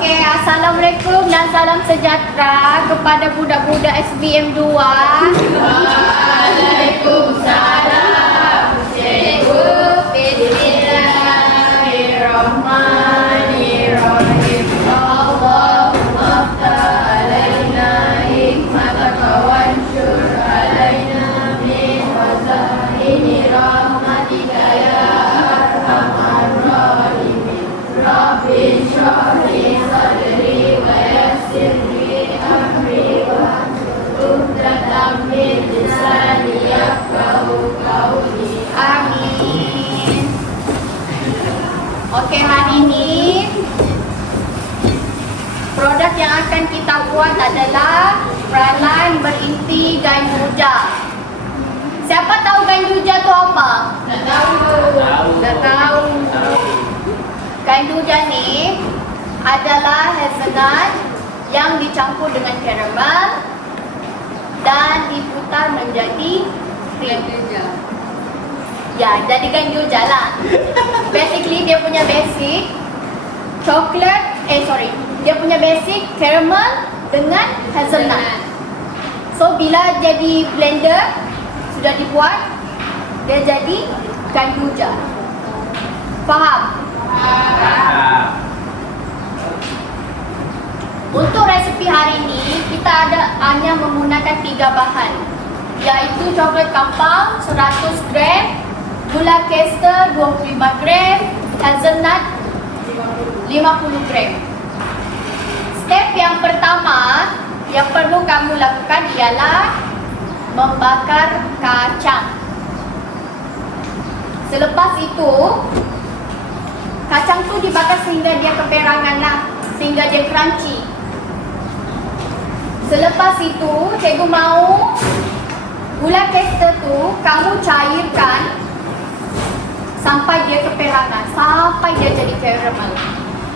Okey, Assalamualaikum dan salam sejahtera kepada budak-budak SBM 2. Waalaikumsalam. Cikgu, Bismillahirrahmanirrahim. Allahumma aftah alaina hikmataka wansyur alaina min khaza'ini rahmatika ya arhamar rahimin. Rabbi shrah li sadri wa yassir li amri wahlul 'uqdatam min lisani yafqahu qawli. Amin. Okey, hari ini produk yang akan kita buat adalah peralatan berinti ganduja. Siapa tahu ganduja tu apa? Tak tahu. Tak tahu. Ganduja ni adalah hazelnut yang dicampur dengan karamel dan diputar menjadi ganduja. Ya, jadi ganduja lah. Basically dia punya basic coklat, dia punya basic caramel dengan hazelnut. So bila jadi blender sudah dibuat, dia jadi ganduja. Faham? Untuk resep hari ini kita hanya menggunakan 3 bahan, iaitu coklat kampang 100 gram, gula kester 25 gram, hazelnut 50 gram. Step yang pertama yang perlu kamu lakukan ialah membakar kacang. Selepas itu kacang tu dibakar sehingga dia keperangan lah, sehingga dia crunchy. Selepas itu cikgu mau gula kester tu kamu cairkan sampai dia keperangan, sampai dia jadi caramel.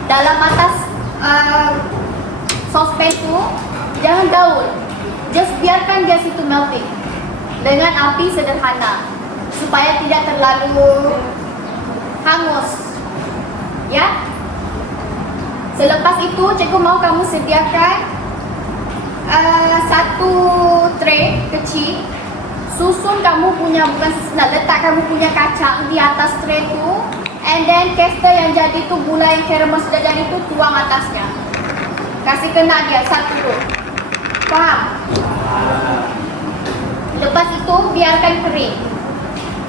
Dalam atas sospen tu jangan gaul, just biarkan dia situ melting dengan api sederhana supaya tidak terlalu hangus. Ya. Selepas itu cikgu mau kamu sediakan satu tray kecil. Susun kamu punya, letak kamu punya kacang di atas tray tu, and then kester yang jadi tu, gula yang caramel sudah jadi tu tuang atasnya. Kasih kena dia satu tu. Faham? Lepas itu biarkan kering.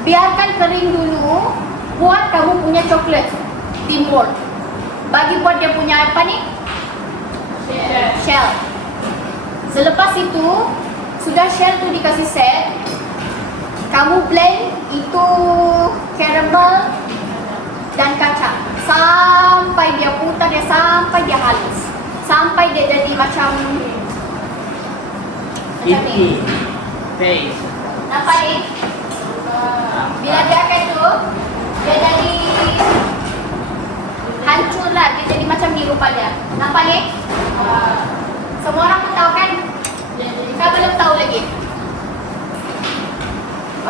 Biarkan kering dulu. Buat kamu punya coklat di mold. Bagi buat dia punya apa ni? Shell. Selepas itu sudah shell tu dikasih set, kamu blend itu caramel dan kacang sampai dia putar dia, sampai dia halus, sampai dia jadi macam ni. Face. Nampak ni? Bila dia akan tu, dia jadi hancur lah, dia jadi macam ni rupanya. Nampak ni? Semua orang pun tahu kan? Saya belum tahu lagi.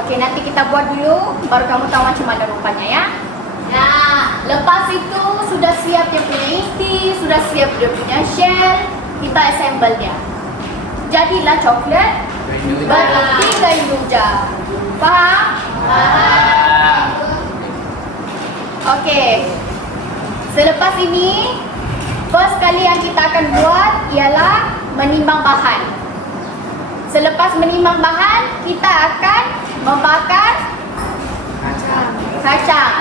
Okey, nanti kita buat dulu, baru kamu tahu macam mana rupanya ya. Nah, lepas itu sudah siap dia punya inti, sudah siap dia punya shell, kita assemble dia. Jadilah coklat berinti ganduja. Faham? Okey. Selepas ini, first kali yang kita akan buat ialah menimbang bahan. Selepas menimbang bahan, kita akan membakar kacang.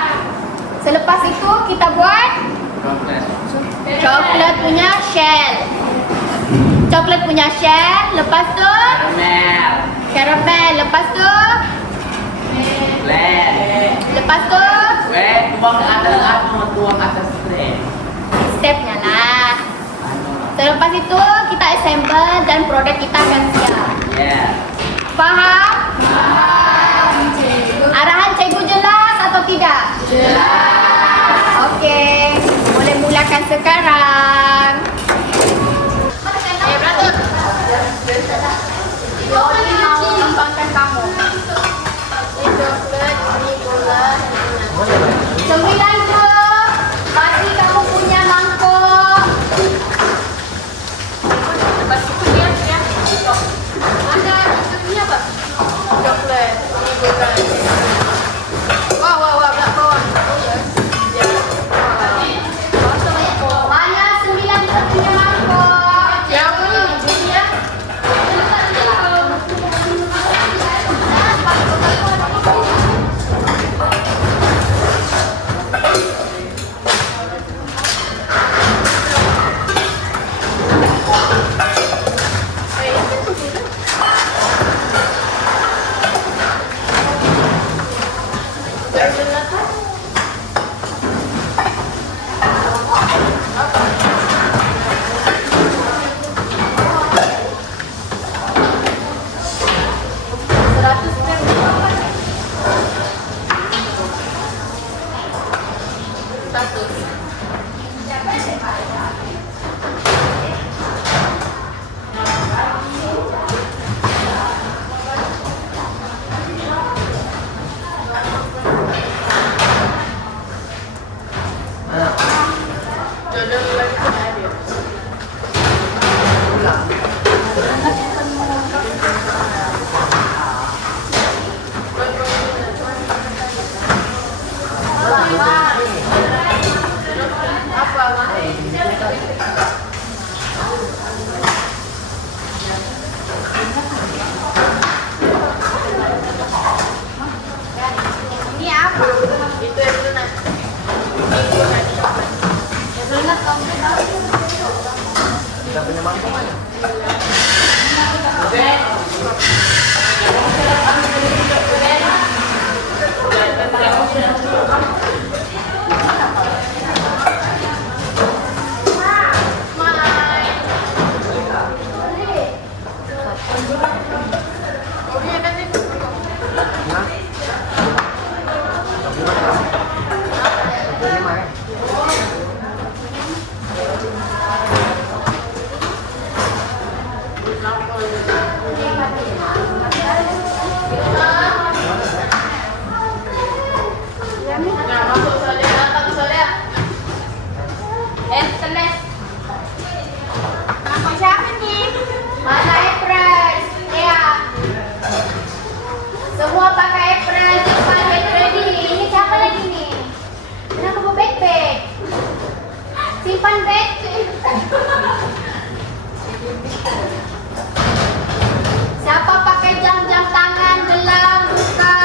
Selepas itu kita buat coklat punya shell. Coklat punya shell, lepas tu caramel, lepas tu Blend. lepas tu tuang atas tray. stepnya lah. Selepas itu kita assemble dan produk kita akan siap. Yeah. Faham? Arahan cikgu jelas atau tidak? Jelas. Okey, boleh mulakan sekarang. Brother. Yoli mau kembangkan kamu. Ini coklat, ini gula. 9 ke? Pasti kamu punya mangkuk. Mana 9 punya mangkok? Ini apa? Itu yang donat. Ya donat kamu tahu. Kita punya mangkok mana? Teles. Mangkok siapa nih? Mana apron? Ya. Semua pakai apron, simpan bag ready. Ini siapa lagi nih? Kenapa bawa backpack? Simpan bag. Siapa pakai jam-jam tangan, gelang, buka.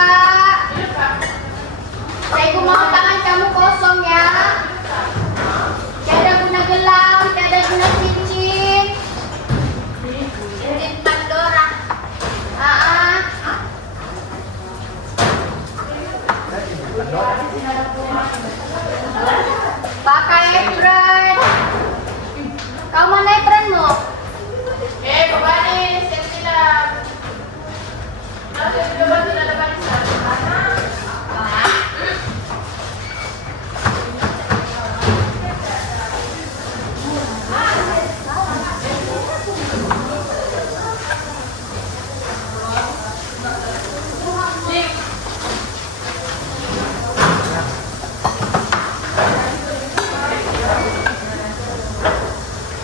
Saya mau tangan kamu kosong ya. Tiada guna gelang, tiada guna cincin. Cincin Pandora. Pakai apron. Kau mana apronmu? Baris, yang tidak. Nanti coba tidak ada barisan.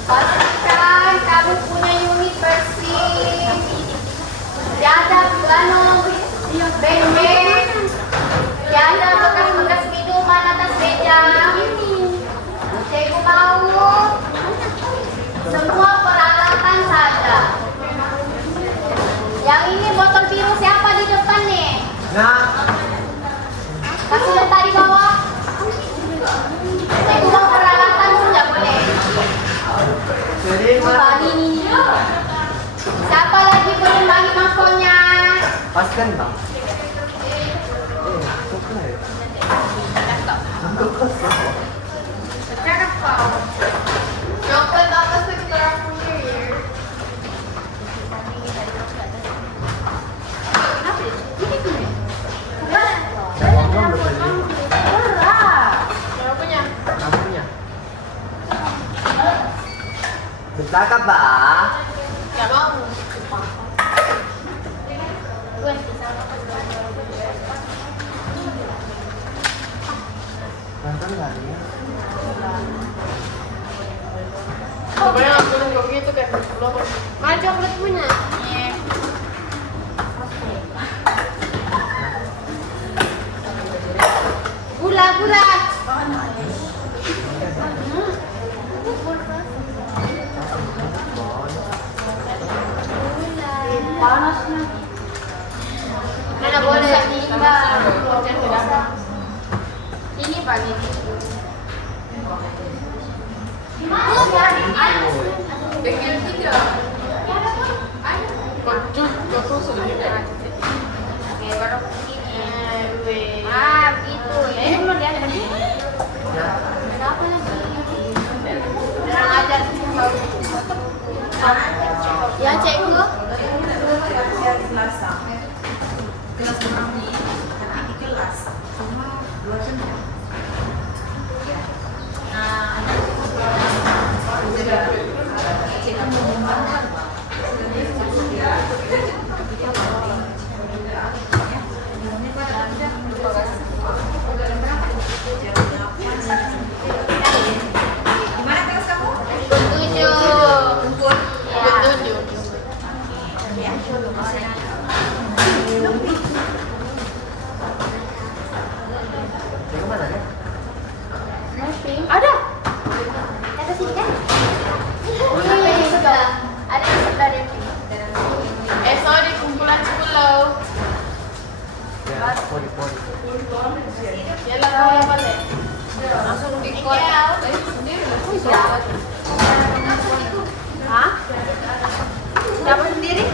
Pastikan kamu punya unit bersih. Tiada beng-beng. Tiada bekas-bekas minuman atas meja. Cikgu mau semua peralatan saja. Yang ini botol biru siapa di depan nih? Nah, Kasih letak di bawah. Cikgu mau peralatan sudah boleh. jadi Tadi nih. Siapa lagi belum bagi mangkoknya? pas kan bang? Mangkok kosong. Cakap kau. Coklat atas itu kita orang punya ya. Yang punya. Bercakap ba? Gak mau. Nonton nggak nih? Pokoknya aku nunggu gitu kan. Mana coklat punya? sudah. Panas na. Mana boleh ini Pak ini. Bekir 3. Oke, baru begini. Gitu. Ini belum lihat kan? Kenapa lagi? Kurang ajar. Ya, cek dulu. Kelas kami, tapi di kelas cuma 2 jam. Nah, gimana kelas kamu? 7. Kumpul. Ya. Cek kemana ya? Ada. Kata sini kan? Wih, sudah. Ada di sebelah Devi. Sorry, kumpulan 10. Ya, poli. Yalah, kau yang balik. Langsung di kota. Sendiri lah. Hah? Dapat sendiri?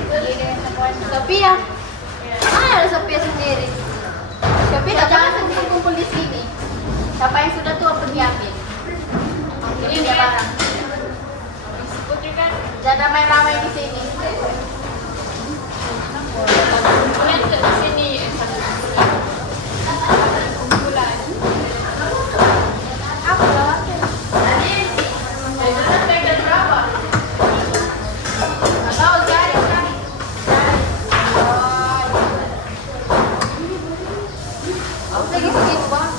Sophia. Ada Sophia sendiri. Sophia jangan sendiri kumpul di sini. Siapa yang sudah tua pergi ambil. Ini dia barang. Putri kan? Jangan ramai-ramai di sini. Kumpulan ke sini. Kumpulan. Aku lewat. Saya berapa? Nggak tahu, cari. Aku lagi sedikit bang.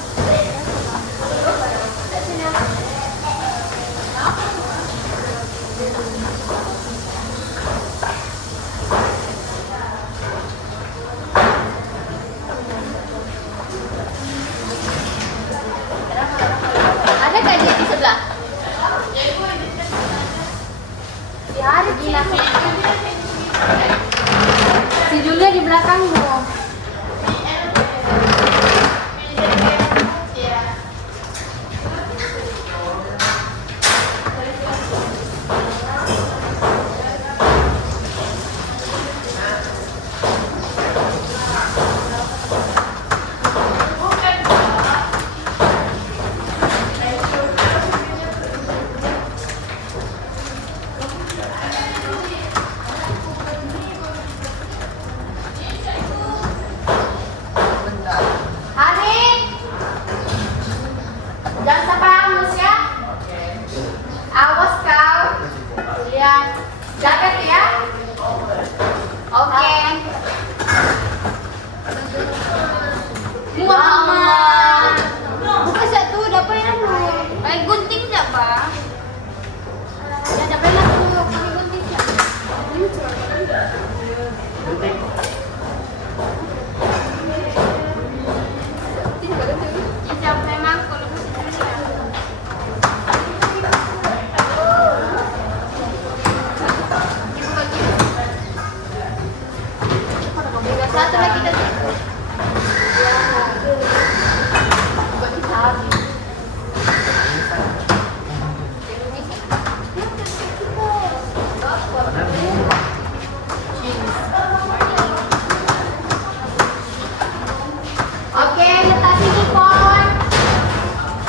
Ada nggak dia di sebelah? Si Hari gila. Si Julia di belakangmu. Arif, jangan sampai hangus ya. Awas kau. Lihat, jaga tuh ya. Oke. Mama. Buka satu, dapat yang Pakai gunting tak, Pak? Ya, dapat yang pakai gunting tak? Gunting. Ijab memang kalau satu lagi tadi. Oke, letak sini Pon.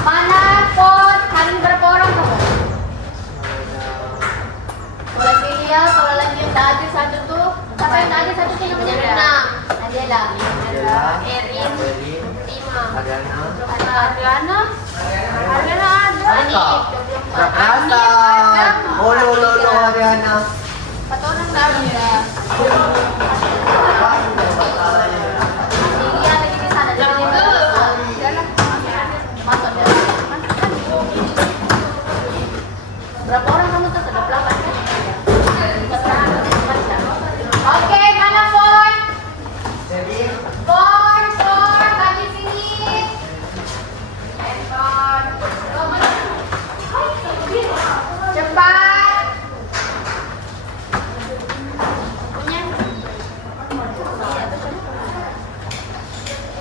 Mana Pon? Hari ini berapa orang kamu? Sebelah sini ya, kalau lagi yang tak ada satu tuh. Siapa yang tak ada satu tuh namanya? Enam. Nadela. Erin. 5. Adriana. Adriana ada. Anif. 24. Rasa. Lo, Ariana. 4 orang dah ada. Iya, lagi di sana. Masuk dalam. Berapa orang kamu tuh? 38 kan? Oke, mana Pon? Pon, bagi sini.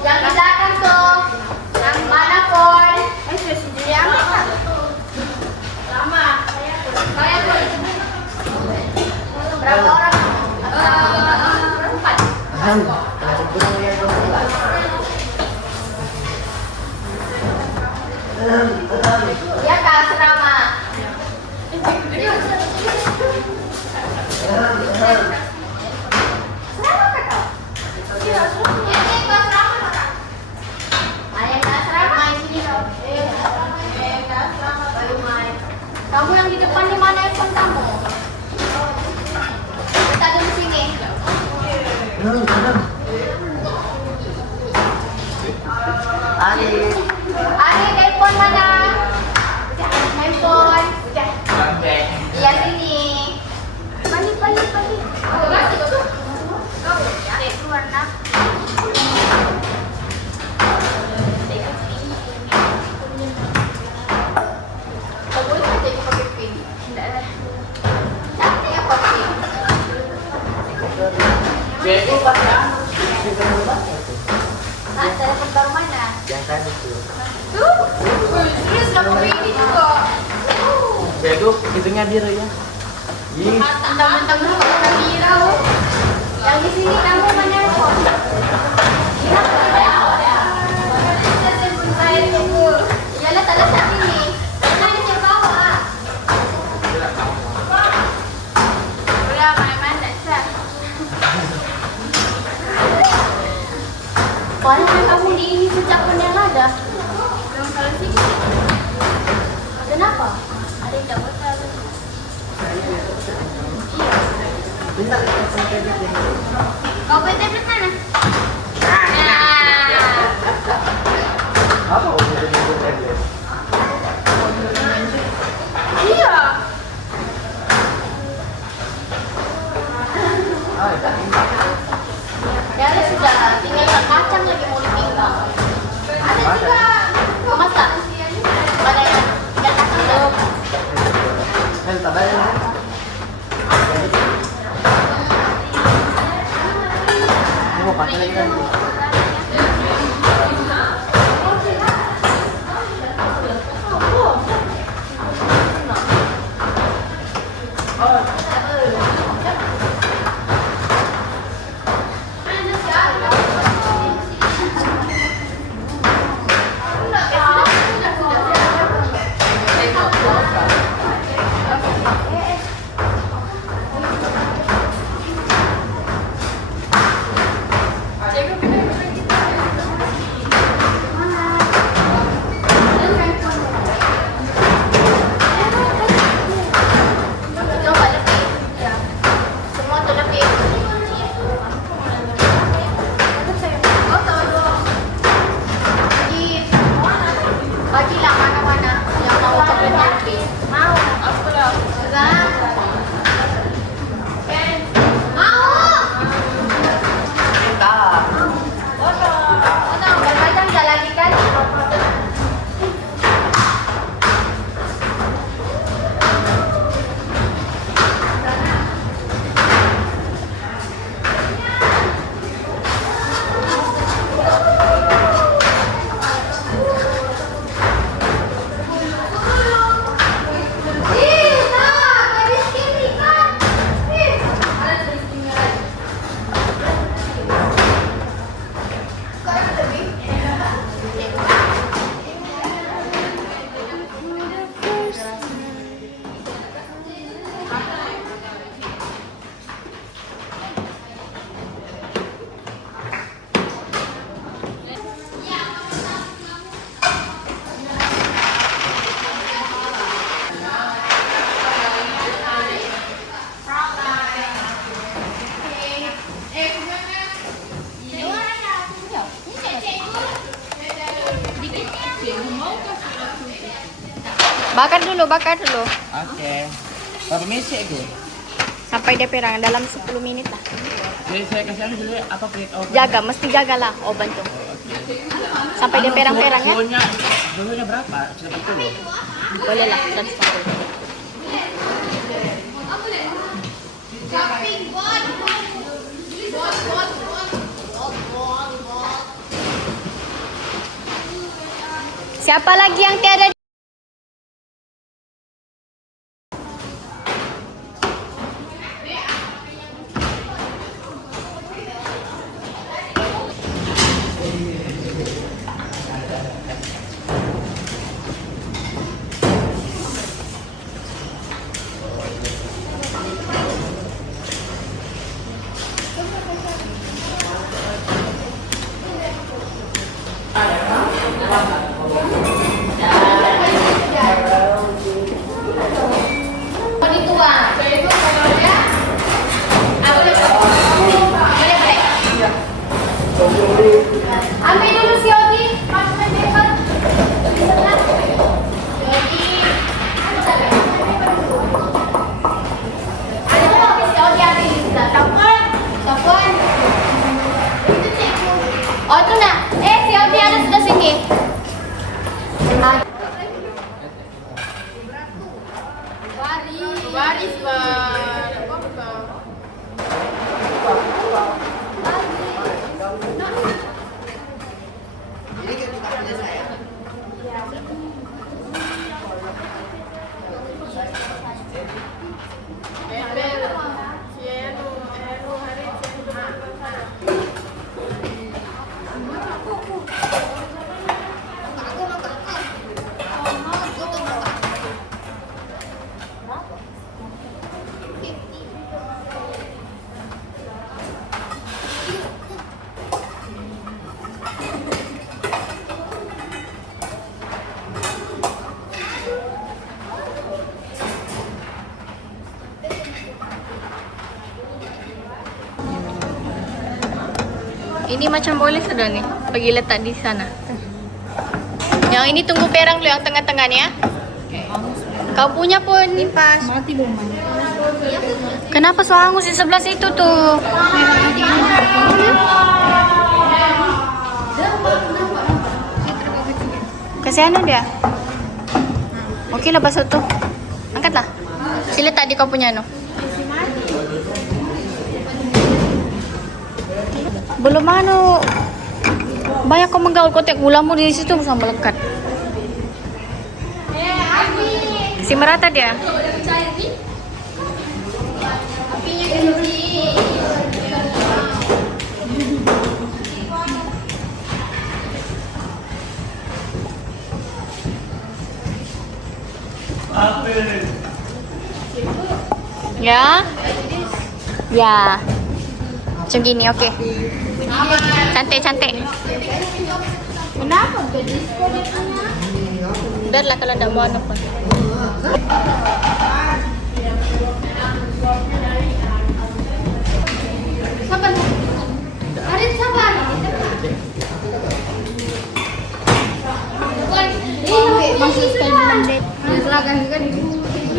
Yang di belakang tuh. Yang mana Pon? sudah sendiri amat. Lama. Saya Pon. Berapa orang? Berempat. Masuk dulu ya dong. Ya Kak Asrama. Asrama Kak kau? Iya, Kak Asrama Kak. Ayah Kak Asrama main sini kau. Kak Asrama baru main. Kamu yang di depan di mana handphone kamu? Kita dulu sini. Adik. Adik handphone mana? Handphone. Sampai. Iya sini. Balik. Keluar nak. Kamu itu jadi pakai pin. Cantik apa pin? Bego pas Ah, telepon baru mana? Yang tadi tuh. Tuh. Terus nama ini juga. Bego, hidungnya biru ya. Ih, Mentang-mentang dulu kata Mira. Yang di sini kamu mana handphone? Iyalah tak letak sini. Mana yang bawa? Udah mana-mana sah. Padahal kamu di ini sejak kenal ada. Belum salah sih. Kenapa? Ada yang tak bosan. Bentar, sampai di sini. Kau pakai tablet mana? Apa udah itu tablet? Iya. Ah, tadi. Ya sudah, tinggal kacang lagi mau ditinggal. Ada juga. Kau masak? Ada yang tidak kacang dah. Tabel ya. Mau pakai lagi kan? Coba lebih. Semua tu lebih. Kau tahu dong. Bagilah mana-mana yang mau coklatnya lebih. Mau. Aku dah. Sudah. Mau. Potong. Kacang dah lagi kan? Bakar dulu. Oke. Permisi gue. Sampai dia perang dalam 10 menit lah. Jadi saya kasih dulu apa plate oven? Jaga, mesti jagalah oven tuh. Sampai dia perang-perang ya. Suhunya berapa? 140. Boleh lah, 140. Siapa lagi yang tiada? Ambil dulu si Odi, masukkan paper. Si Odi, ada si Odi ambil di sebelah. Telepon. Oh itu nak. Si Odi ada sudah sini. Baris Pak. Apa? Ini macam boleh sudah nih. Pergi letak di sana. Yang ini tunggu perang dulu yang tengah-tengah nih ya. Kau punya pun pas. Mati belum? Kenapa so hangus di sebelah situ tuh? Kasihan dia. Oke lah basuh tuh. Angkatlah. Sila tadi kau punya no. Belum anu. Banyak kau menggaul kotek gulamu di situ bisa melekat. Si merata dia. Ya. Ya. Macam gini, oke. Cantik-cantik. Kenapa? Biarlah kalau tidak mau apa. Sabar. Arif sabar. Masuk sekali dalam date. Silakan kan.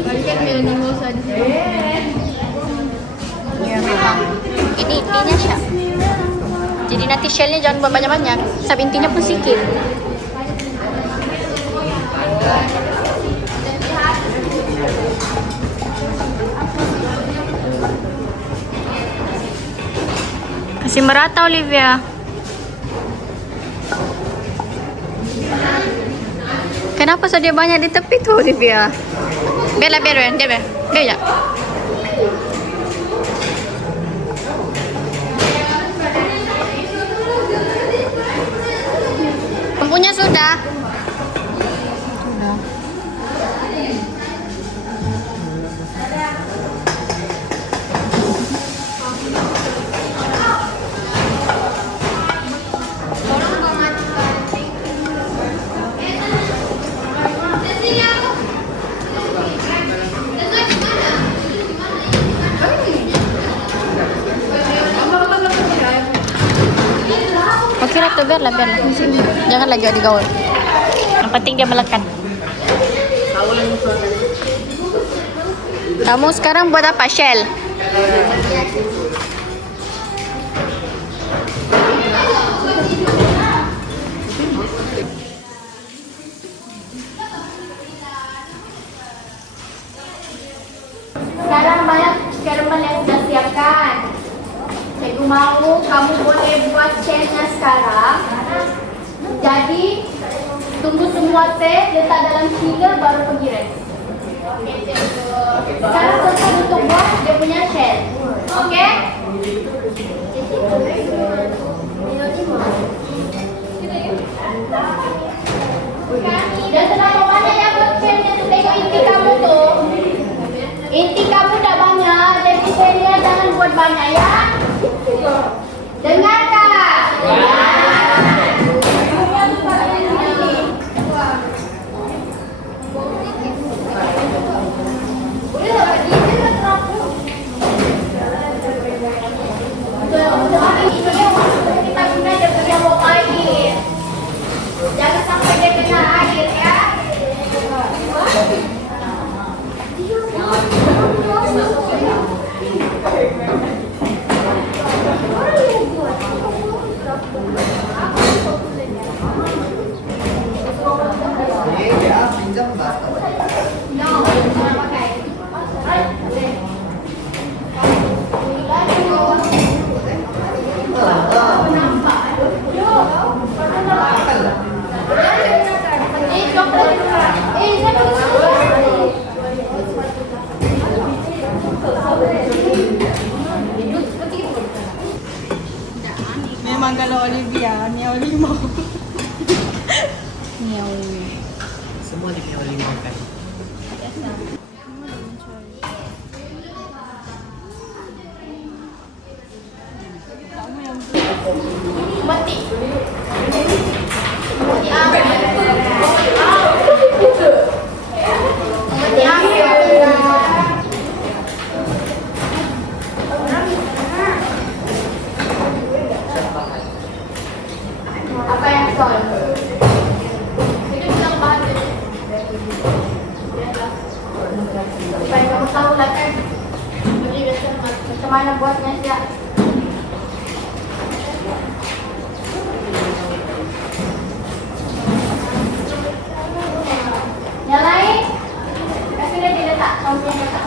Balikan minum dosa di sini. Ya memang. Ini intinya Syah. Jadi nanti shellnya jangan buat banyak-banyak. Sebab intinya pun sedikit. Kasih merata Olivia. Kenapa saja banyak di tepi tuh Olivia? Biar. Biar ya. Lampunya sudah. Oke lah tuh, biarlah. Jangan lagi digaul. Yang penting dia melekat. Kamu sekarang buat apa, Shell? Sekarang banyak caramel yang sudah siapkan. Cikgu mau kamu boleh buat shellnya sekarang. Jadi tunggu semua set, letak dalam chiller baru pergi rest. Okey, sekarang selesai untuk buat dia punya shell. Okey? Dan terlalu banyak yang buat shellnya tu. Tengok inti kamu tu. Inti kamu dah banyak, jadi shellnya jangan buat banyak ya. Dengar tak? Jangan sampai dia kena air ya. Pinjam nggak? No, jangan pakai. Memang kalau Olivia, ni Olivia. Semua dia kena boleh makan. Mati. Apa yang soal? Itu bilang bahan supaya kamu tahu lah kan. Jadi biasa macam mana buatnya siap. Nyalain. Kasih dia diletak. Sausnya letak.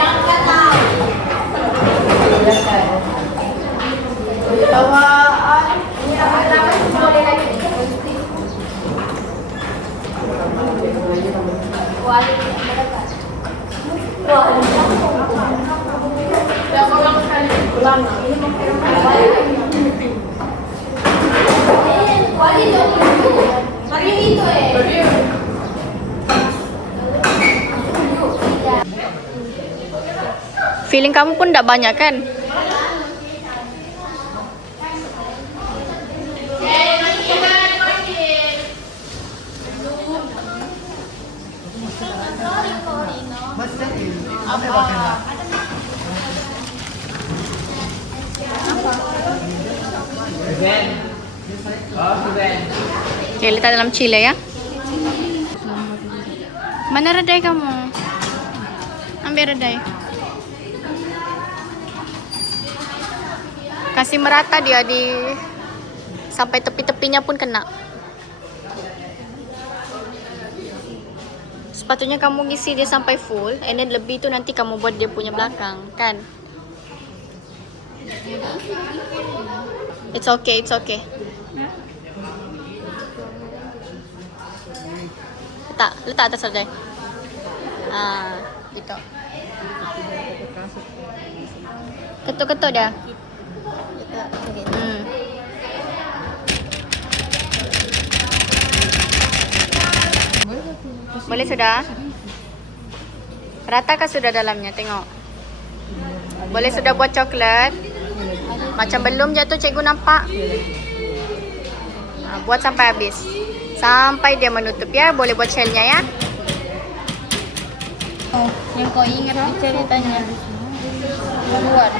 Langkah tahu. Bawaan. Ini apa boleh lagi. Kuali mendekat. Kuali. Dah orang sekali pulang. Ini mau kuali tu. Hari itu Feeling kamu pun tak banyak kan? Ben. Oh, Ben. Okay, letak dalam chiller ya. Mana redai kamu? Ambil redai. Kasih merata dia di sampai tepi-tepinya pun kena. Sepatutnya kamu ngisi dia sampai full, and then lebih tu nanti kamu buat dia punya belakang, kan? It's okay, it's okay. Letak atas redai. Gitu. Ketuk-ketuk dah. Boleh sudah? Ratakah sudah dalamnya? Tengok. Boleh sudah buat coklat? Macam belum jatuh, cikgu nampak. Buat sampai habis. Sampai dia menutup ya. Boleh buat shellnya ya. Oh, yang kau ingat ceritanya. Buat.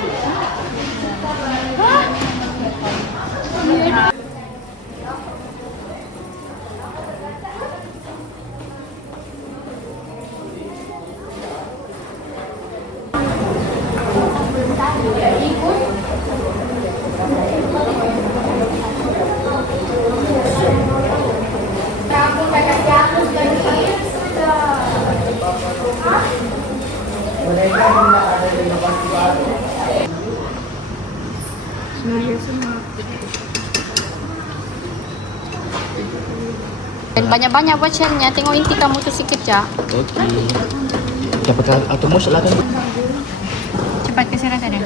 Dan banyak-banyak buat share-nya. Tengok inti kamu tu sikit je. Okey. Dapatkan automus lah kan? Cepat ke sana tadi.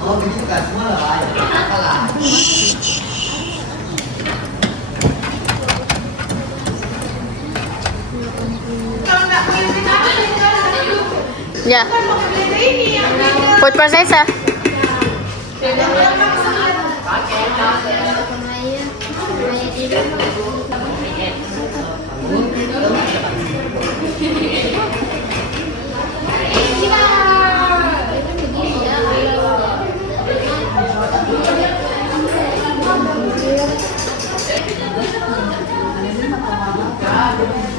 Oh, gitu kan semua lah. Apa lah? Ya. Food processor.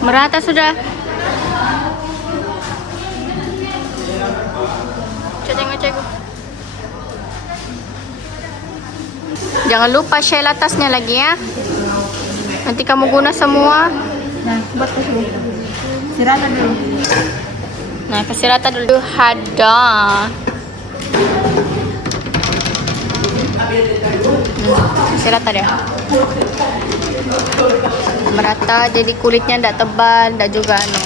Merata sudah. Tengok cikgu. Jangan lupa shell atasnya lagi ya. Nanti kamu guna semua. Nah, buat ke sini. Sirata dulu. Nah, kasih rata dulu. Hada. Kasih rata deh. Merata jadi kulitnya tidak tebal, tidak juga anu.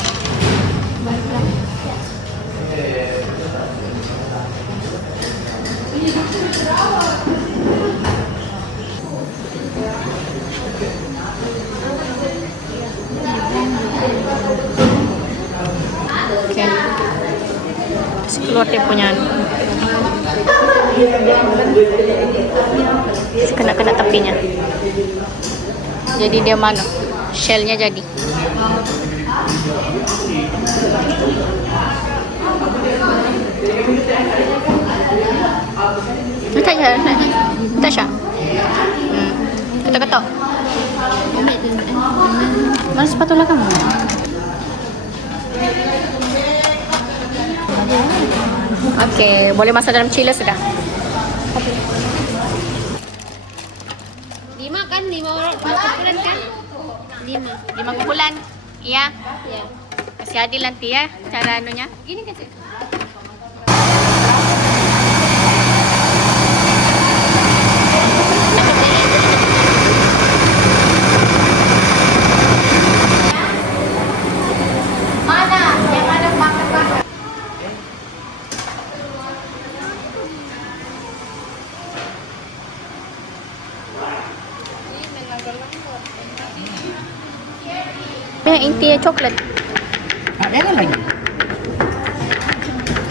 Oke. Kasih keluar dia punya anu. Kena tepinya. Jadi dia mana? Shellnya jadi. Tasha, Tasha. Ketok-ketok. Mana spatula kamu? Oke, boleh masuk dalam chiller sudah. 5 kan? 5 bulan kan? 5 kumpulan. Iya. Ya. Kasih adil nanti ya cara anunya. Gini kasih. Mana? Yang ada bakar-bakar. Yang intinya coklat. Ada lagi.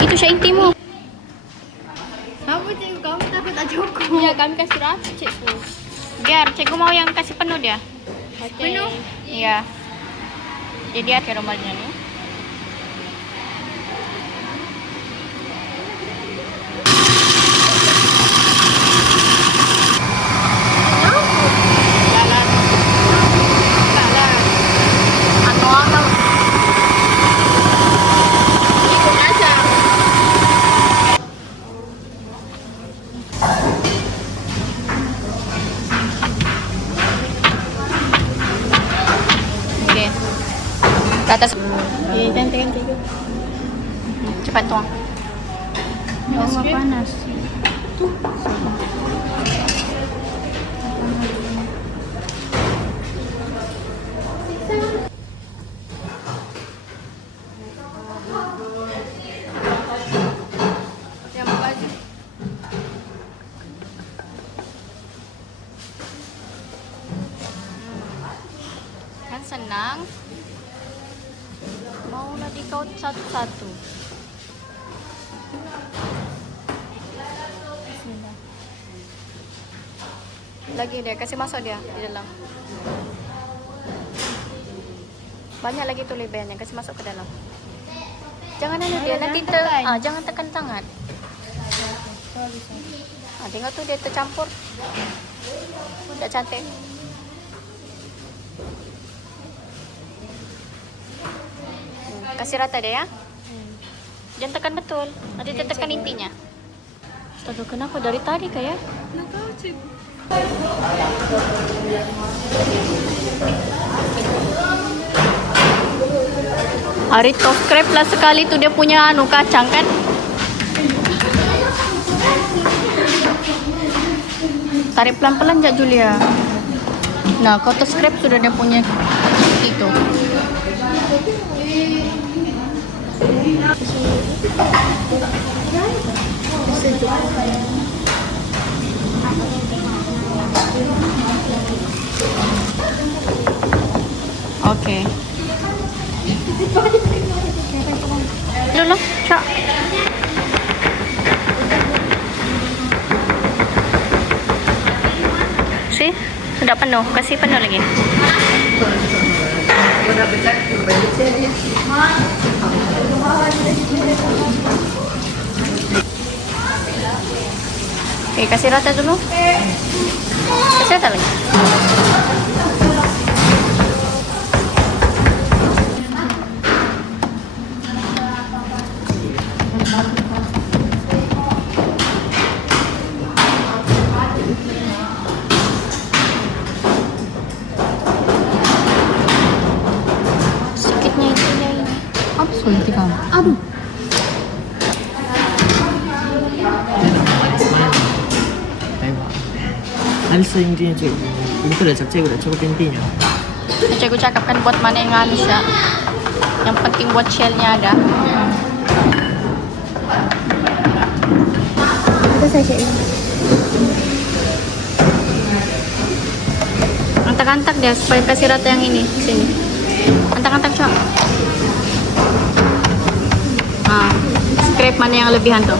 Itu siya inti mo. Apa cikgu kamu takut tak cukup? Iya, kami kasih rasa cikgu. Biar cikgu mau yang kasih penuh dia. Penuh? Iya. Jadi ada romalnya nih. Oke. Ke atas. Iya, cantik cikgu. Cepat tuang. Allah panas. Yang baju. Kan senang. Maulah dikaut satu-satu. Lagi dia, kasih masuk dia di dalam. Banyak lagi tuh lebarnya, kasih masuk ke dalam. Jangan anu dia, nanti jangan tekan tangan. Tengok tuh dia tercampur. Tak cantik. Kasih rata dia ya. Jangan tekan betul. Nanti dia tekan intinya. Aduh, kenapa dari tadi kayak? Hari top crepe lah sekali tuh dia punya anu kacang kan. Tarik pelan-pelan jak Julia. Nah, kau scrape sudah dia punya itu. Oke. Dulu, Cak. Sih, sudah penuh. Kasih penuh lagi. Oke, kasih rata dulu. Kasih rata lagi. Sedikitnya itu ya ini. Apa sulit kamu? Aduh. Alsa intinya cik. Itu udah cek udah cukup intinya. Cikgu cakap kan buat mana yang halus ya. Yang penting buat shellnya ada. Itu saya cek. Antak-antak dia supaya kasih rata yang ini sini. Antak-antak cok. Nah, scrape mana yang lebihan tuh.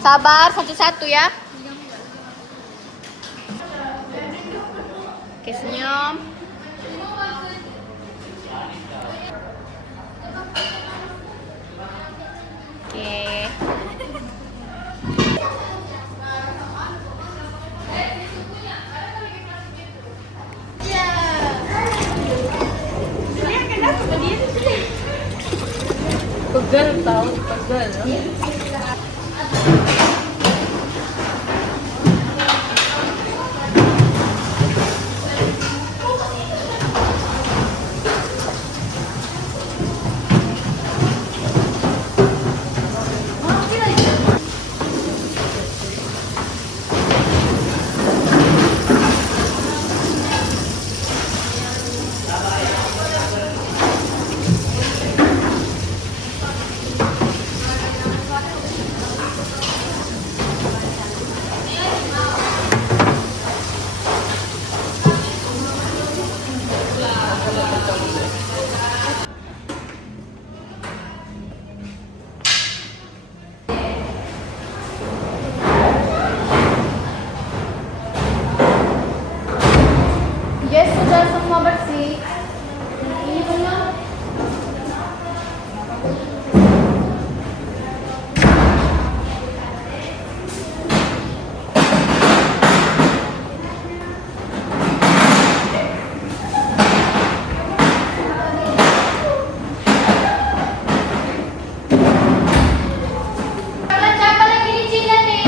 Sabar, satu-satu ya. Oke, senyum. Oke. Pegel tahu, pegel. Yes, sudah semua bersih. Ini punya. Siapa lagi di Cina nih?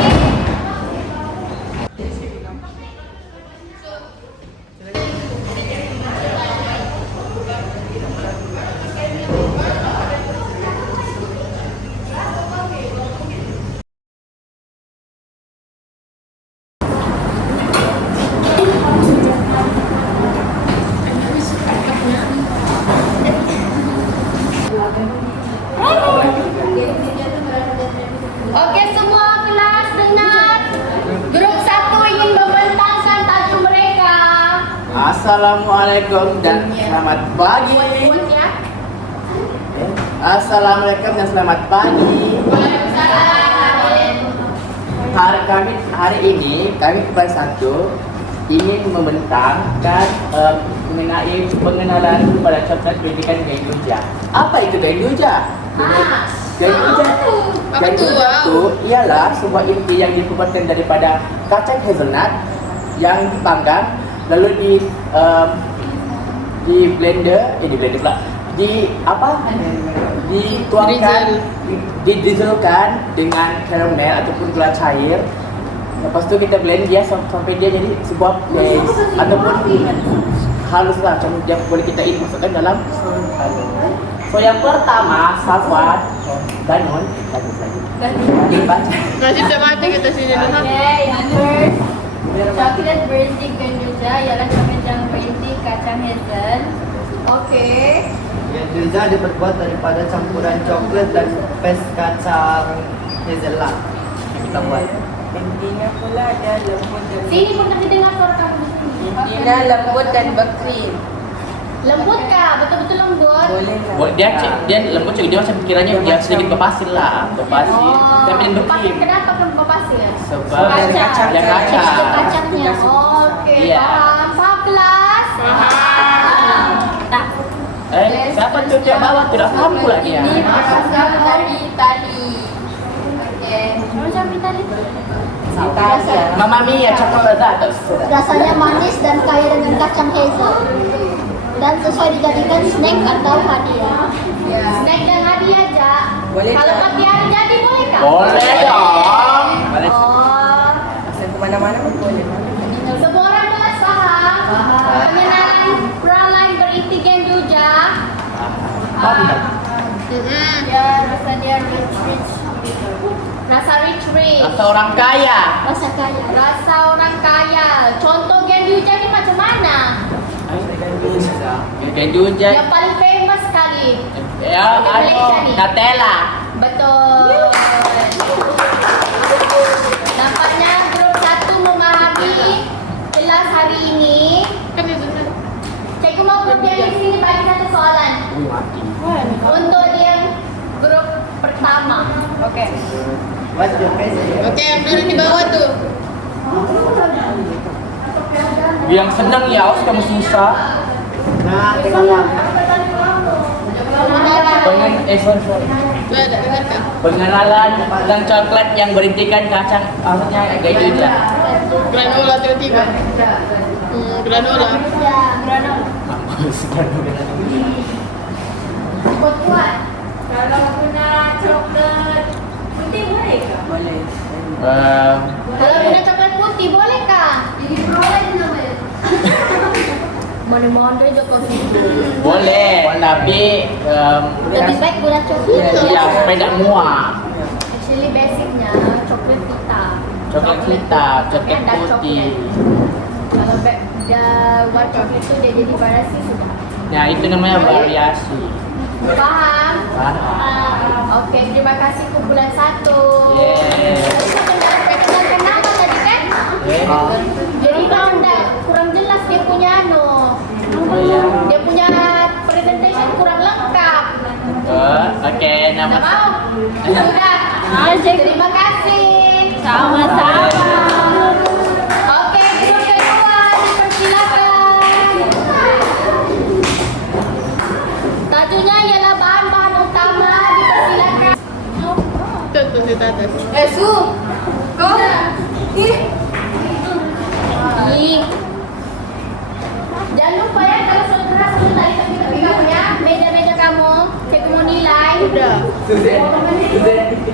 Oke, semua kelas dengar. Grup 1 ingin membentangkan tajuk mereka. Assalamualaikum dan selamat pagi. Buat ya. Assalamualaikum dan selamat pagi. Hari ini kami kelas 1 ingin membentangkan mengenai pengenalan kepada coklat pendidikan Gainduja. Apa itu Gainduja? Gainduja itu ialah sebuah inti yang dibuatkan daripada kacang hazelnut yang dipanggang lalu di blender pula dituangkan, didrizzlekan dengan karamel ataupun gula cair. Lepas tu kita blend dia sampai dia jadi sebuah paste ataupun halus lah, macam dia boleh kita masukkan dalam halus. So yang pertama saffron, danon, dibaca. Nasib tak mati kita sini dulu. Okay, yang first, chocolate brandy ganduja ialah coklat yang brandy kacang hazel. Okay. Yang Gyoza diperbuat daripada campuran coklat dan paste kacang hazelnut yang kita buat. Intinya pula dia lembut dan Sini pun nak dengar suara kamu. intinya lembut dan berkrim. Lembut kah? Betul-betul lembut? Boleh lah. Dia lembut juga, dia macam kiranya dia sedikit berpasir lah, berpasir. Tapi dia berpasir. berkrim. Kenapa pun berpasir? Sebab Kacang. dia kacang. Tekstur kacangnya. Okey, Iya. faham. Faham kelas? Faham. Tak. Siapa tu yang bawah tu tak faham pula dia. Ini berasal dari Itali. Okey. Macam Itali? Italia. Mama Mia coklat tak sudah. Rasanya manis dan kaya dengan kacang hazel dan sesuai dijadikan snack atau hadiah. Ya. Snack dan hadiah aja. Boleh Kalau tak? pagi hari jadi boleh kah? Boleh dong. Oh. Asal kemana-mana pun boleh. Semua orang kelas faham? Pengenalan praline berisi ganduja. Dia rasa dia rich. Rasa rich. Rasa orang kaya. Rasa kaya. Rasa orang kaya. Contoh ganduja ni macam mana? Ganduja. Yang paling famous sekali. Ya, Nutella. Betul. Nampaknya grup 1 memahami kelas hari ini. Cikgu mau grup yang di sini bagi satu soalan. Untuk yang grup pertama. Okey. What's your favorite? Okey, yang dulu di bawah tu. Yang senang ya, kamu susah. Nah, tengah. Sorry. Lah, tak dengar kan? Pengenalan tentang coklat yang berintikan kacang artinya ganduja. Granola tiba-tiba. Granola. Ya, granola. Kuat-kuat. Kalau guna coklat putih boleh ke? Boleh. Kalau guna coklat putih boleh kah? Jadi peroleh namanya. Mana-mana je kau situ. Boleh, tapi Lebih baik gula coklat. ya supaya tak muak. Actually basicnya coklat hitam. Coklat hitam, coklat Ada putih. Kalau dia buat coklat tu dia jadi variasi sudah. Nah, itu namanya variasi. Faham? Okey, terima kasih kumpulan 1. Yeah. Kenapa tadi kan? Jadi macam dah kurang jelas dia punya dia punya presentation kurang lengkap. Oke, Tak nama mau? Sudah. Terima kasih. Sama-sama. Okey, grup kedua dipersilakan. Tajunya ialah bahan-bahan utama. Dipersilakan. Tu di atas. Su. Kau. Jangan lupa ya kalau saudara sudah tadi tepi-tepi kamu ya. Meja-meja kamu. Cikgu mau nilai. Sudah.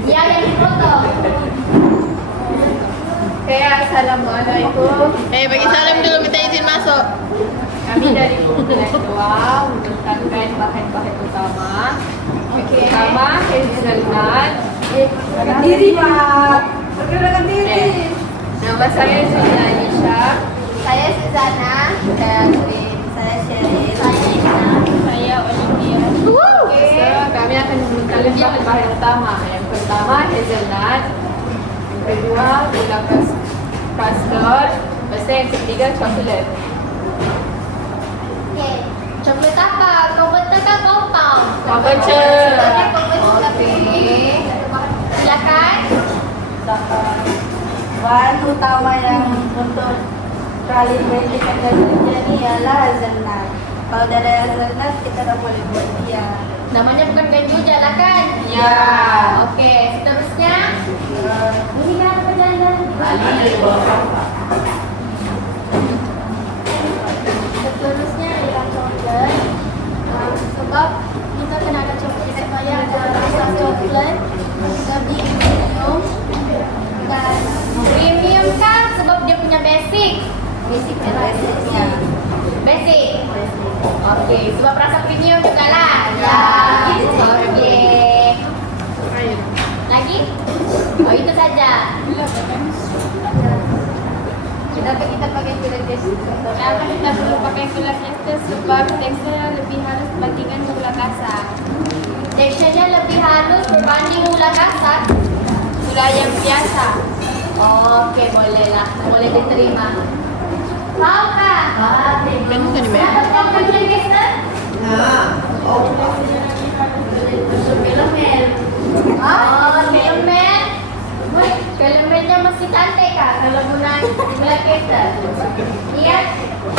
Ya, yang dipotong. Okay, assalamualaikum. Bagi salam dulu, minta izin masuk. Kami dari kumpulan 2 menerangkan bahan-bahan utama. Okay. Pertama, hazelnut. Berdiri, Pak. Perkenalkan diri. Nama saya Suzana Alisha. Saya Suzana. Saya Azrin. Saya Sheryl. Saya Ina. Saya Olivia. Okay. So, kami akan menerangkan bahan-bahan utama. Yang pertama, hazelnut. Yang kedua, gula custard. Lepas itu yang ketiga, coklat. Okay. Coklat apa? Kau betul ke kau tahu? Kau betul. Sebenarnya kau betul tapi silakan. Bahan utama yang untuk praline brandy kacang ini ialah hazelnut. Kalau dari hazelnut kita tak boleh buat dia. Namanya bukan ganduja lah kan? Ya. Okey, seterusnya. Ini kan apa jalan-jalan? Seterusnya ialah coklat. Sebab kita kena ada coklat supaya ada guys. Kenapa kita perlu pakai gula ester? Sebab teksturnya lebih halus berbandingkan gula kasar. Teksturnya lebih halus berbanding gula kasar. Gula yang biasa. Oke, boleh lah. Boleh diterima. Mau kah? Kan bukan di merah. Kenapa kau gula ester? Kelemel. Kelemel. Kelemelnya masih cantik kah? Kalau gula ester. Iya?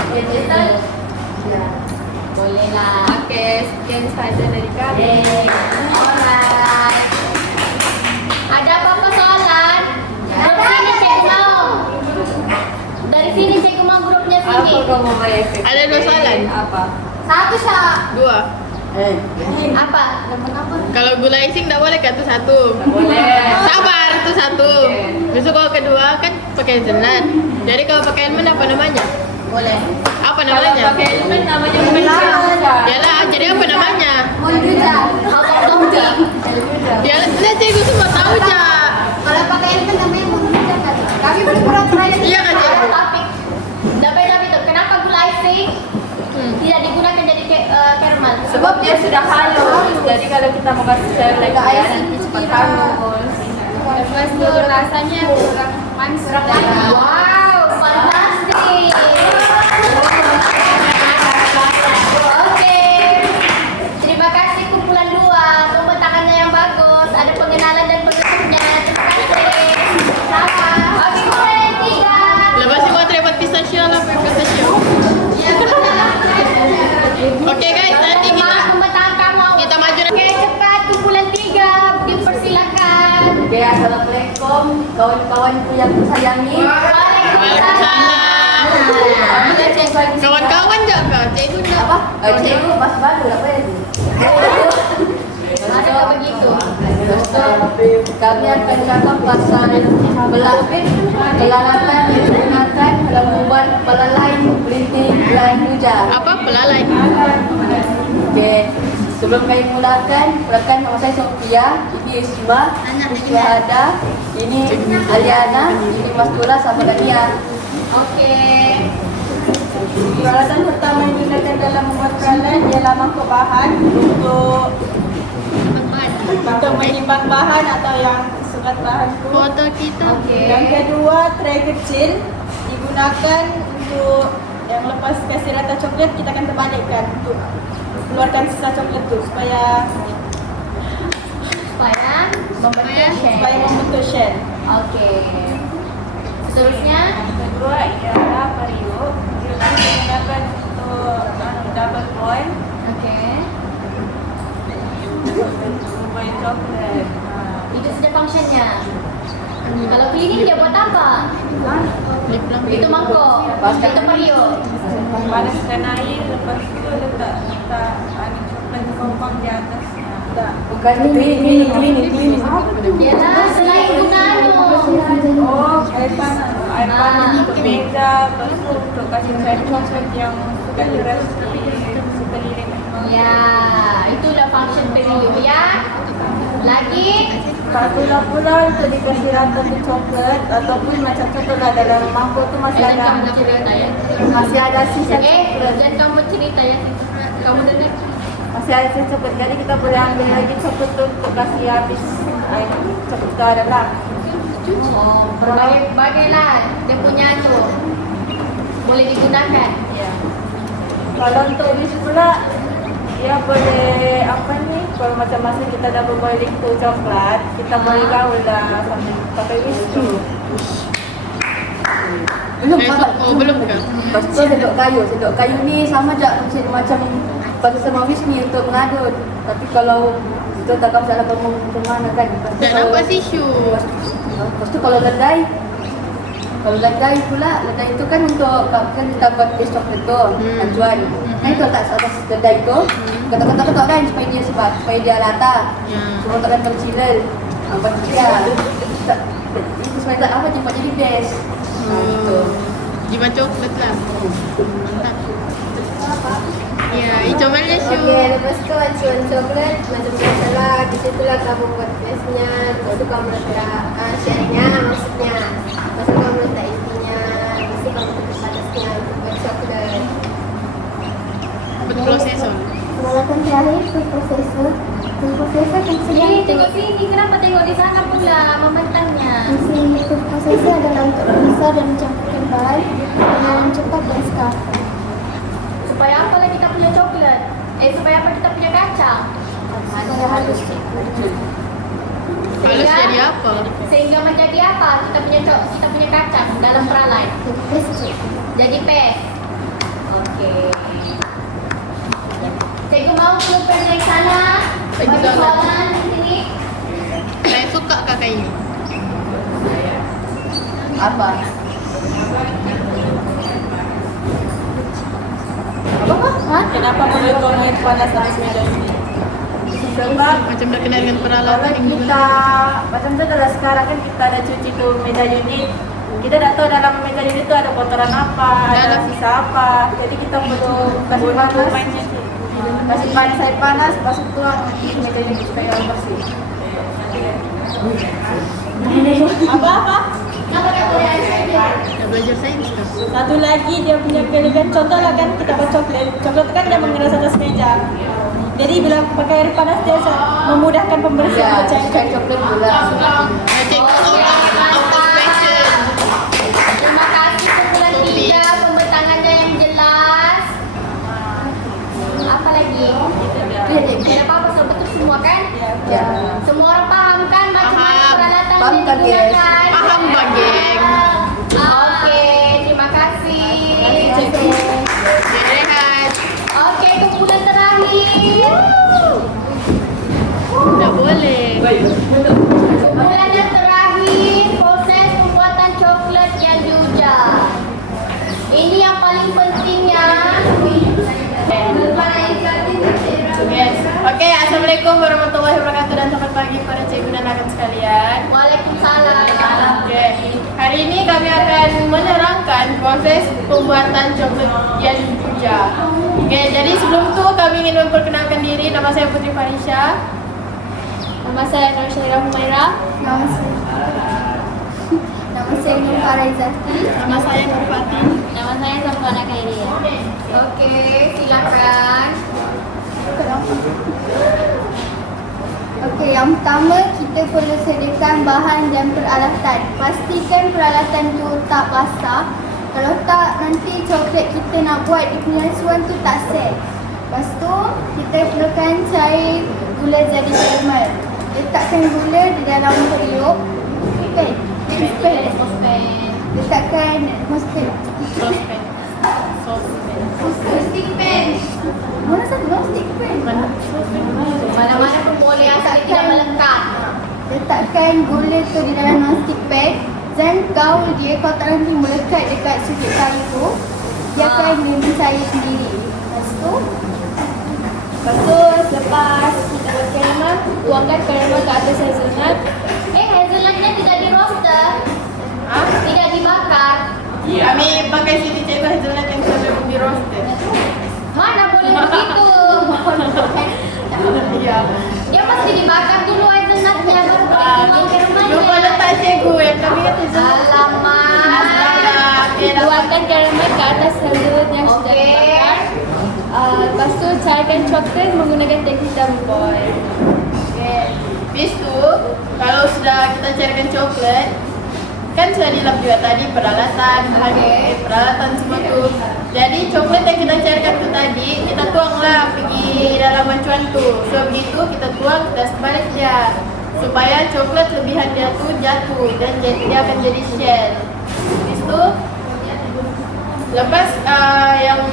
Betul? Ya. Boleh lah. Oke, sekian saja dari kami. Alright. Ada apa-apa soalan? Dari sini Cikgu mau. Dari sini Cikgu mau grupnya Apa sini. kamu mau efek? Ada 2 soalan. Apa? Satu Syah. 2. Apa? Dapat apa? Kalau gula icing tidak boleh kan itu 1. Boleh. Sabar itu 1. Besok kalau kedua kan pakai hazelnut. Jadi kalau pakai almond apa namanya? Boleh. Apa namanya? Pakai elemen namanya bukan. Yalah, jadi apa namanya? Monjuja. Atau topping. Ya, nah cikgu semua tahu ja. Kalau pakai elemen namanya monjuja kan? Kami pura-pura terakhir. Iya kan, Cik? Topik. Tapi itu kenapa gula icing tidak digunakan jadi caramel? Sebab dia sudah halus. Jadi kalau kita mau kasih sayur lagi ya nanti cepat halus. Terus tuh rasanya kurang manis. Wow, fantastik. Oke. Terima kasih kumpulan 2. Tepuk tangannya yang bagus. Ada pengenalan dan penutupnya. Terima kasih. Sama. Oke, kumpulan yang 3. Lepas itu mau dapat pistachio lah, pistachio. Oke guys, nanti kita maju. Oke, cepat kumpulan 3. Dipersilakan. Oke, assalamualaikum kawan-kawanku yang kusayangi. Waalaikumsalam. Kawan-kawan jaga, cikgu enggak. Apa? Cikgu masih baru apa ini? Ada begitu. Kami akan cakap pasal pelalatan yang digunakan dalam membuat pelalai berintik dan hujan. Apa pelalai? Oke, sebelum kami mulakan, perkenalkan nama saya Sophia, ini Isma, Syuhada, ini Aliana, ini Mas Tula sama Dania. Oke. Peralatan pertama yang digunakan dalam membuat peralatan ialah mangkuk bahan untuk menyimpan bahan atau yang sebat bahan itu. Foto kita. Yang kedua, tray kecil digunakan untuk yang lepas kasih rata coklat kita akan terbalikkan untuk keluarkan sisa coklat itu supaya membentuk shell. Oke. Seterusnya, Kedua ialah periuk digunakan untuk double boil oke. boil coklat. Itu sudah fungsinya. Kalau cleaning dia buat apa? Itu mangkok. Itu periuk. Panaskan air, lepas itu letak coklat kompang di atasnya. Bukan ini. Yalah, selain guna Oh, air panas untuk meja, lepas itu untuk kasih cair coklat yang sudah diras di sekeliling. Ya, itulah fungsi periuk ya. Lagi, Satulah pula untuk dikasih rata ke coklat ataupun macam contohlah dalam mangkuk tu masih jangan ada kamu cerita ya. sisa coklat. Jangan kamu cerita ya. Kamu dengar. Masih ada sisa coklat. Jadi kita boleh ambil lagi coklat tu untuk kasih habis air coklat tu adalah. Oh, berbagai lah dia punya tu. Boleh digunakan. Ya. Kalau untuk bis pula dia boleh apa ni? Kalau macam masa kita dah berboiling tu coklat, kita boleh gaul lah sambil pakai whisk. Belum Besok, apa? oh belum ke? Lepas tu sedok kayu ni sama je macam pada sama whisky untuk mengadun. Tapi kalau itu tak kamu salah kamu macam mana kan? Lepas tu Dan kalau- apa tisu? Lepas tu kalau ledai pula, ledai itu kan untuk kan kita buat paste coklat tu, acuan. Nah itu letak atas ledai tu, ketok-ketok kan supaya dia rata. Ya. Cuma letakkan tercilal. Apa dia? Itu supaya tak apa cepat jadi best. Gitu. Jimat coklat lah. Mantap. Ya, icomelnya Syu. Okey, lepas tu acuan coklat macam biasalah. Di situlah kamu buat base-nya. Lepas tu kamu letak shell-nya maksudnya. Lepas tu kamu letak intinya. Lepas tu kamu tutup pada buat coklat. Food processor. Peralatan terakhir food processor. Food processor kan Jadi sedang tengok sini, kenapa tengok di sana pula membentangnya? fungsi food processor adalah untuk memisah dan mencampurkan bahan dengan cepat dan sekarang. Supaya apa lah kita punya coklat? Supaya apa kita punya kacang? Supaya halus. Halus jadi apa? Sehingga menjadi apa? Kita punya kacang dalam peralai. Jadi paste. Jadi paste. Okey. Cikgu mau pulpen dari sana. Bagi Bagi soalan. soalan di sini. Saya suka kakak ini. Apa? Kenapa perlu tuang air panas atas meja ini? Sebab Macam dah kenal dengan peralatan kalau yang dulu. kita macam tu kalau sekarang kan kita ada cuci tu meja unit, kita tak tahu dalam meja unit tu ada kotoran apa, ada sisa apa. Jadi kita perlu kasih panas air panas, lepas tu tuang meja unit supaya bersih. Apa? Apa dia boleh air? Dah belajar sains kan? Satu lagi dia punya kelebihan, contohlah kan kita buat coklat kan dia mengeras atas meja. Jadi bila pakai air panas dia memudahkan pembersihan Ya, coklat. coklat pula. Cikgu out of question. Terima kasih kumpulan 3 pembentangannya yang jelas. Apa lagi? Tidak apa-apa, so betul semua kan? Ya. Semua orang paham kan macam mana Paham. peralatan Paham yang tak, guys? digunakan? Paham tak, geng? Okey, terima kasih. Dia rehat. Okey, kumpulan terakhir. Tak boleh. Kumpulan yang terakhir, proses pembuatan coklat yang diujar. Ini yang paling pentingnya. Yes. Okey, Assalamualaikum warahmatullahi wabarakatuh dan selamat pagi para cikgu dan rakan sekalian. Waalaikumsalam. Okey, hari ini kami akan menerangkan proses pembuatan coklat yang dipuja. Okey, jadi sebelum tu kami ingin memperkenalkan diri. Nama saya Putri Farisha. Nama saya Nur Syairah Humaira. Nama saya Nur Faraizati. Nama saya Nur Fatin. Nama saya Samsana Khairia. Okey, silakan. Okey, yang pertama kita perlu sediakan bahan dan peralatan. Pastikan peralatan tu tak basah. Kalau tak, nanti coklat kita nak buat dia punya rasuan tu tak set. Lepas tu, kita perlukan cair gula jadi caramel. Letakkan gula di dalam periuk. Kan? Sospen. Letakkan sospen. Sospen. Stick pen. Mana satu stick pen? Mana-mana pun boleh asal tidak melekat. Letakkan gula tu di dalam non-stick pan dan gaul dia. Kalau tak nanti melekat dekat sudut kayu tu, dia akan dia mencair sendiri. Lepas tu lepas kita buat karamel, tuangkan karamel ke atas hazelnut. Hazelnutnya tidak di roaster. Tidak dibakar. Kami pakai sini cikgu hazelnut yang sebelum di roasted. Mana boleh begitu? Ya. Dia mesti dibakar dulu hazelnutnya baru boleh tuang karamelnya. Lupa letak cikgu yang kami kata hazelnut. Alamak. Tuangkan karamel ke atas hazelnut yang sudah Okey. dibakar. Lepas tu cairkan coklat menggunakan teh hitam boil. Okay. Habis tu, kalau sudah kita cairkan coklat, kan sudah dilap juga tadi peralatan, peralatan semua tu. Jadi coklat yang kita cairkan tu tadi, kita tuanglah pergi dalam acuan tu. So begitu kita tuang, kita sebalik dia supaya coklat lebihan dia tu jatuh dan dia akan jadi shell. Habis tu, lepas yang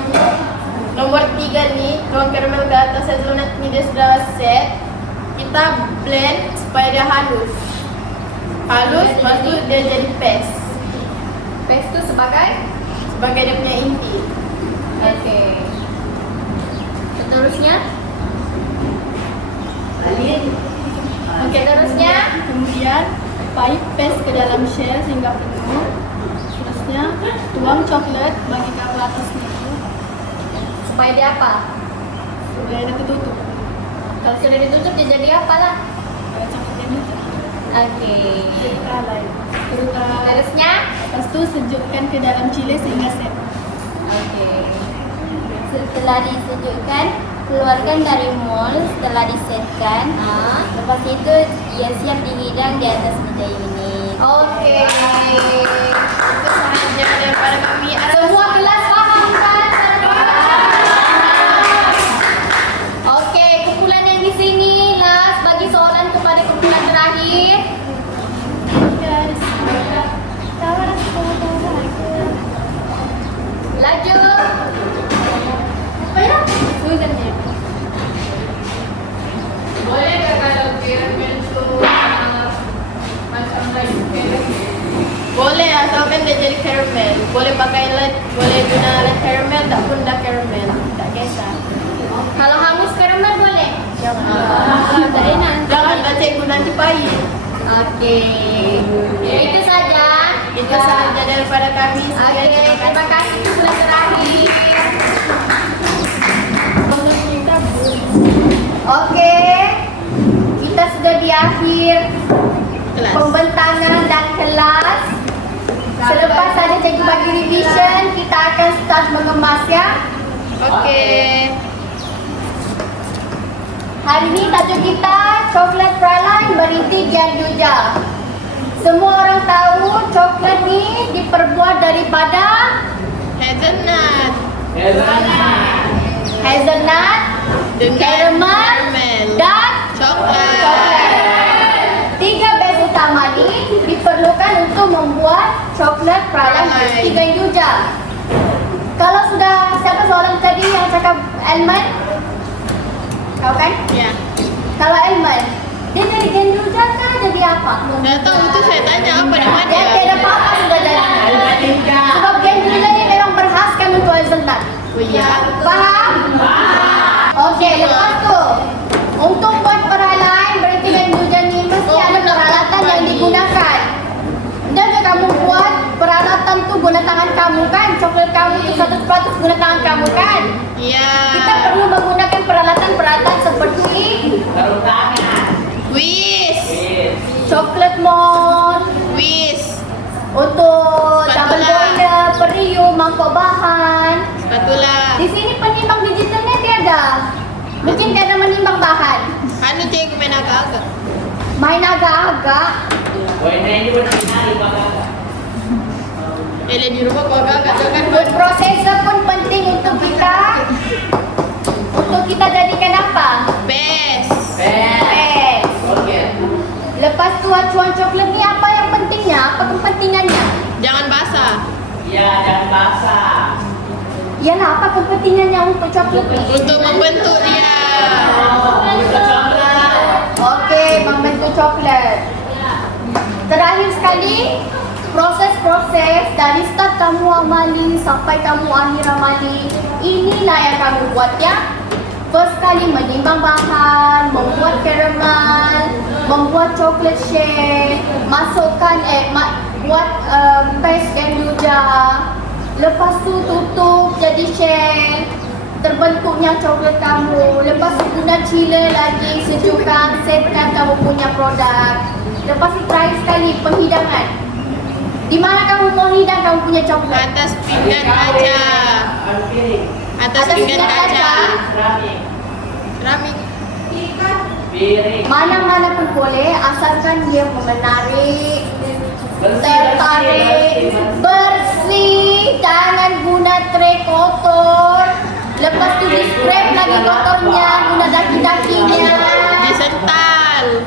nomor 3 ni, tuang karamel ke atas hazelnut ni dia sudah set. Kita blend supaya dia halus. Lepas tu dia jadi paste. Paste tu sebagai? Sebagai dia punya inti. Okey. Seterusnya? Okey, terusnya? Kemudian pipe paste ke dalam shell sehingga penuh. Seterusnya tuang coklat bagi ke atasnya tu Supaya dia apa? supaya dia tertutup. Kalau sudah ditutup dia jadi apalah? Kalau coklat yang itu Okey. jadi peralai. Terus Terusnya? lepas tu sejukkan ke dalam chiller sehingga set. setelah disejukkan, keluarkan dari mold setelah disetkan. Lepas itu ia siap dihidang di atas meja ini. Oke. Itu sahaja daripada kami. Semua kelas faham kan? Oke, kumpulan yang di sini last bagi soalan kepada kumpulan terakhir. Laju. Apa ya? Boleh nggak kalau caramel tu macam lain? Boleh, asalkan dia jadi caramel. Boleh pakai light, boleh guna light caramel, tak pun dah caramel. Tak kisah. Kalau hangus karamel boleh? Tak enak. Janganlah cikgu nanti pahit. Oke. Itu saja. Itu sahaja daripada kami. Oke, terima kasih kumpulan terakhir. Oke, kita sudah di akhir pembentangan dan kelas. Selepas ada cikgu bagi revision, kita akan start mengemas ya. Okey. Hari ini tajuk kita coklat praline berinti Gianduja. Semua orang tahu coklat ni diperbuat daripada Hazelnut. hazelnut, Dengan caramel dan coklat. Tiga base utama ni diperlukan untuk membuat coklat praline berinti Gianduja. Kalau sudah, siapa soalan tadi yang cakap almond? Kau kan? Ya. Kalau almond, dia jadi Gianduja kah jadi apa? Saya tahu itu saya tanya apa nama Dia dia. tidak apa-apa sudah jadi. Sebab Gianduja ni memang berkhaskan untuk hazelnut. Oh ya. Faham? Okey, lepas tu untuk buat praline berarti Gianduja ni mesti ada peralatan yang digunakan. Jangan kamu buat peralatan tu guna tangan kamu kan? Coklat kamu tu 100% guna tangan kamu kan? Ya. Kita perlu menggunakan peralatan-peralatan seperti Whisk. coklat mold, Whisk. untuk double Spatula. boiler, periuk, mangkuk bahan. Spatula. Di sini penimbang digitalnya tiada. Mungkin tiada menimbang bahan. Anu cikgu main agak-agak. Main agak-agak. Di rumah kau agak-agak tu kan. Food processor pun penting untuk kita jadikan apa? Best. Best. Lepas tu acuan coklat ni apa yang pentingnya? Apa kepentingannya? Jangan basah. Ialah apa kepentingannya untuk coklat ni? Untuk membentuk dia. Okey, membentuk coklat. Terakhir sekali, proses-proses dari start kamu amali sampai kamu akhir amali, inilah yang kamu buat ya. First kali menimbang bahan, membuat caramel, membuat coklat shake, masukkan buat paste Gianduja. Lepas tu tutup jadi shake, terbentuknya coklat kamu. Lepas tu guna chiller lagi, sejukkan, setkan kamu punya produk. Lepas itu terakhir sekali penghidangan. Di mana kamu mau hidang kamu punya coklat? Atas pinggan kaca. Atas pinggan kaca. Keramik. Mana-mana pun boleh, asalkan dia menarik, tertarik, bersih, jangan guna tray kotor. Lepas tu di scrape lagi kotornya, guna daki-dakinya. Disental.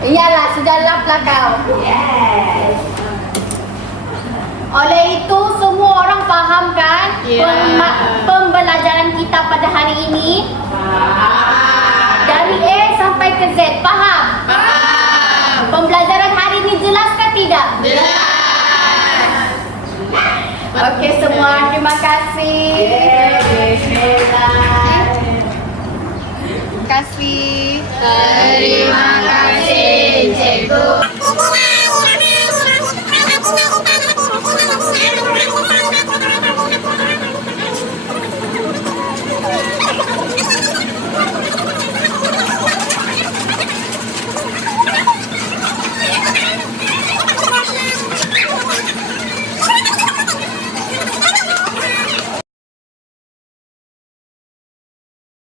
Iyalah, sudah lap lah kau. Oleh itu, semua orang faham kan pembelajaran kita pada hari ini? Dari A sampai ke Z, faham? Faham. Pembelajaran hari ini jelas ke tidak? Jelas. Okey semua, terima kasih. Terima kasih. Terima kasih.